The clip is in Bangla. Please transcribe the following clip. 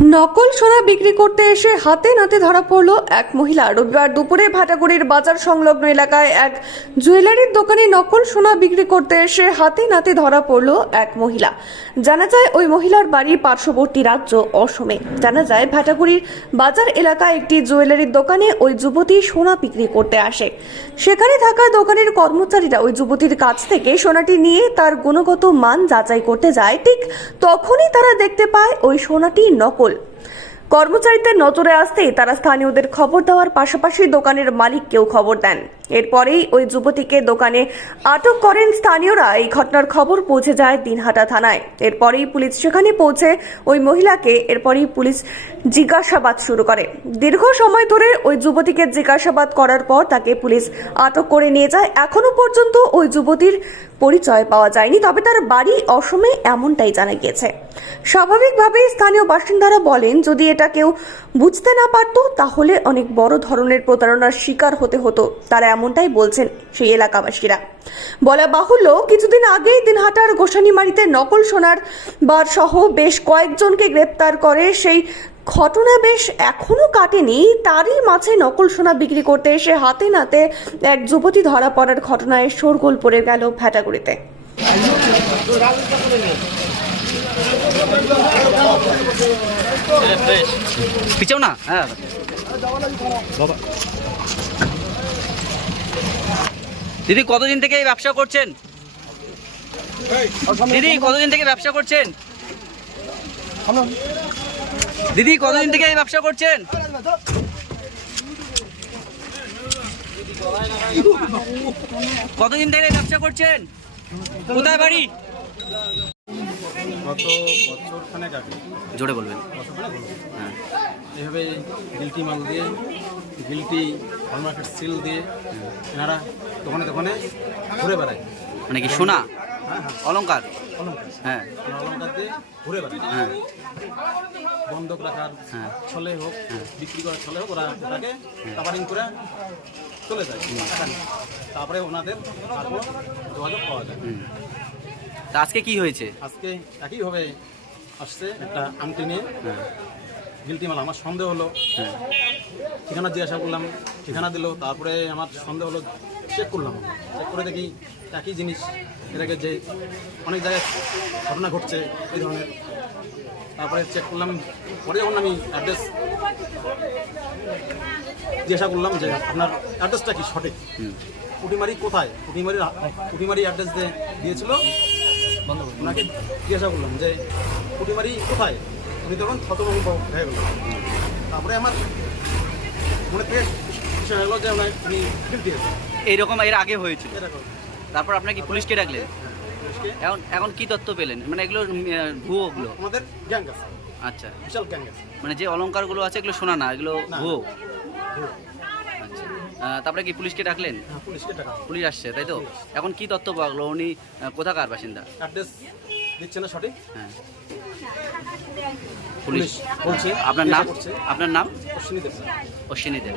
নকল সোনা বিক্রি করতে এসে হাতে নাতে ধরা পড়ল এক মহিলা। রবিবার দুপুরে ভাটাগুড়ির বাজার সংলগ্ন এলাকায় এক জুয়েলারির দোকানে নকল সোনা বিক্রি করতে এসে হাতে নাতে ধরা পড়ল এক মহিলা। জানা যায়, ওই মহিলার বাড়ি পার্শ্ববর্তী রাজ্য অসমে। জানা যায়, ভাটাগুড়ির বাজার এলাকায় একটি জুয়েলারির দোকানে ওই যুবতী সোনা বিক্রি করতে আসে। সেখানে থাকা দোকানের কর্মচারীরা ওই যুবতীর কাছ থেকে সোনাটি নিয়ে তার গুণগত মান যাচাই করতে যায়। ঠিক তখনই তারা দেখতে পায়, ওই সোনাটি নকল কর্মচারীদের নজরে আসতেই তারা স্থানীয়দের খবর দেওয়ার পাশাপাশি দোকানের মালিককেও খবর দেন। এরপরেই ওই যুবতীকে দোকানে আটক করেন স্থানীয়রা। এই ঘটনার খবর পৌঁছে যায় দিনহাটা থানায়। এরপরেই পুলিশ সেখানে পৌঁছে ওই মহিলাকে এরপরেই পুলিশ জিজ্ঞাসাবাদ শুরু করে। দীর্ঘ সময় ধরে ওই যুবতীকে জিজ্ঞাসাবাদ করার পর তাকে পুলিশ আটক করে নিয়ে যায়। এখনও পর্যন্ত ওই যুবতীর পরিচয় পাওয়া যায়নি, তবে তার বাড়ি অসমে এমনটাই জানা গিয়েছে। স্বাভাবিকভাবেই স্থানীয় বাসিন্দারা বলেন, যদি এটা কেউ বুঝতে না পারতো, তাহলে অনেক বড় ধরনের প্রতারণার শিকার হতে হতো। তারা এমনটাই বলছেন সেই এলাকাবাসীরা। বলা বাহুল্য, কিছুদিন আগেই দিনহাটার গোসানিমারিতে নকল সোনার বার সহ বেশ কয়েকজনকে গ্রেপ্তার করে। সেই ঘটনা বেশ এখনও কাটেনি, তারই মাঝে নকল সোনা বিক্রি করতে এসে হাতে নাতে এক যুবতী ধরা পড়ার ঘটনায় শোরগোল পড়ে গেল ভ্যাটাগুড়িতে পিছাও না? হ্যাঁ। দিদি, কতদিন থেকে এই ব্যবসা করছেন? দিদি, কতদিন থেকে ব্যবসা করছেন? দিদি, কতদিন থেকে এই ব্যবসা করছেন? কতদিন থেকে ব্যবসা করছেন? কোথায় বাড়ি? গত বছর খানেক আগে। জোরে বলবেন। হ্যাঁ। এইভাবে গিলটি মাল দিয়ে গিলটি হলমার্কেট সিল দিয়ে এনারা দোকানে দোকানে ঘুরে বেড়ায়। মানে কি সোনা? হ্যাঁ হ্যাঁ। অলংকার? অলঙ্কার হ্যাঁ। অলঙ্কার দিয়ে ঘুরে বেড়ায়। হ্যাঁ। বন্ধক রাখার হ্যাঁ। ছলে হোক বিক্রি করার ছলে হোক ওরা ওটাকে কাভারিং করে চলে যায়। তারপরে ওনাদের যোগাযোগ পাওয়া যায়। তা আজকে কি হয়েছে? আজকে একইভাবে আসছে একটা আংটি নিয়ে। হ্যাঁ। গিলটি মাল আমার সন্দেহ হলো। হ্যাঁ। ঠিকানা জিজ্ঞাসা করলাম ঠিকানা দিল তারপরে আমার সন্দেহ হলো চেক করলাম। চেক করে দেখি একই জিনিস এর আগে যে অনেক জায়গায় ঘটনা ঘটছে এই ধরনের। তারপরে চেক করলাম পরে যখন আমি অ্যাড্রেস জিজ্ঞাসা করলাম যে আপনার অ্যাড্রেসটা কি সঠিক? পুটিমারি কোথায়? পুটিমারির পুটিমারি অ্যাড্রেস দিয়ে দিয়েছিল ওনাকে জিজ্ঞাসা করলাম যে পুটিমারি কোথায়? উনি তখন থতভম্ব হয়ে গেল। তারপরে আমার মনে থেকে বিষয় হলো যে উনি উনি ফিল দিয়েছে এইরকম এর আগে হয়েছিল? তারপর আপনার কি পুলিশকে ডাকলেন? এখন এখন কি তথ্য পেলেন? মানে এগুলো ভুয়ো ওগুলো? আমাদের গ্যাং আচ্ছা। বিশাল গ্যাং মানে যে অলংকারগুলো আছে এগুলো শোনা না এগুলো ভুয়ো। তারপরে কি পুলিশকে ডাকলেন? হ্যাঁ পুলিশকে পুলিশ আসছে তাই তো? এখন কি তথ্য পাওয়া গেলো? উনি কোথাকার বাসিন্দা? অ্যাড্রেস দিচ্ছে না সঠিক? হ্যাঁ। পুলিশ বলছে। আপনার নাম? আপনার নাম? অশ্বিনী দেব। অশ্বিনী দেব।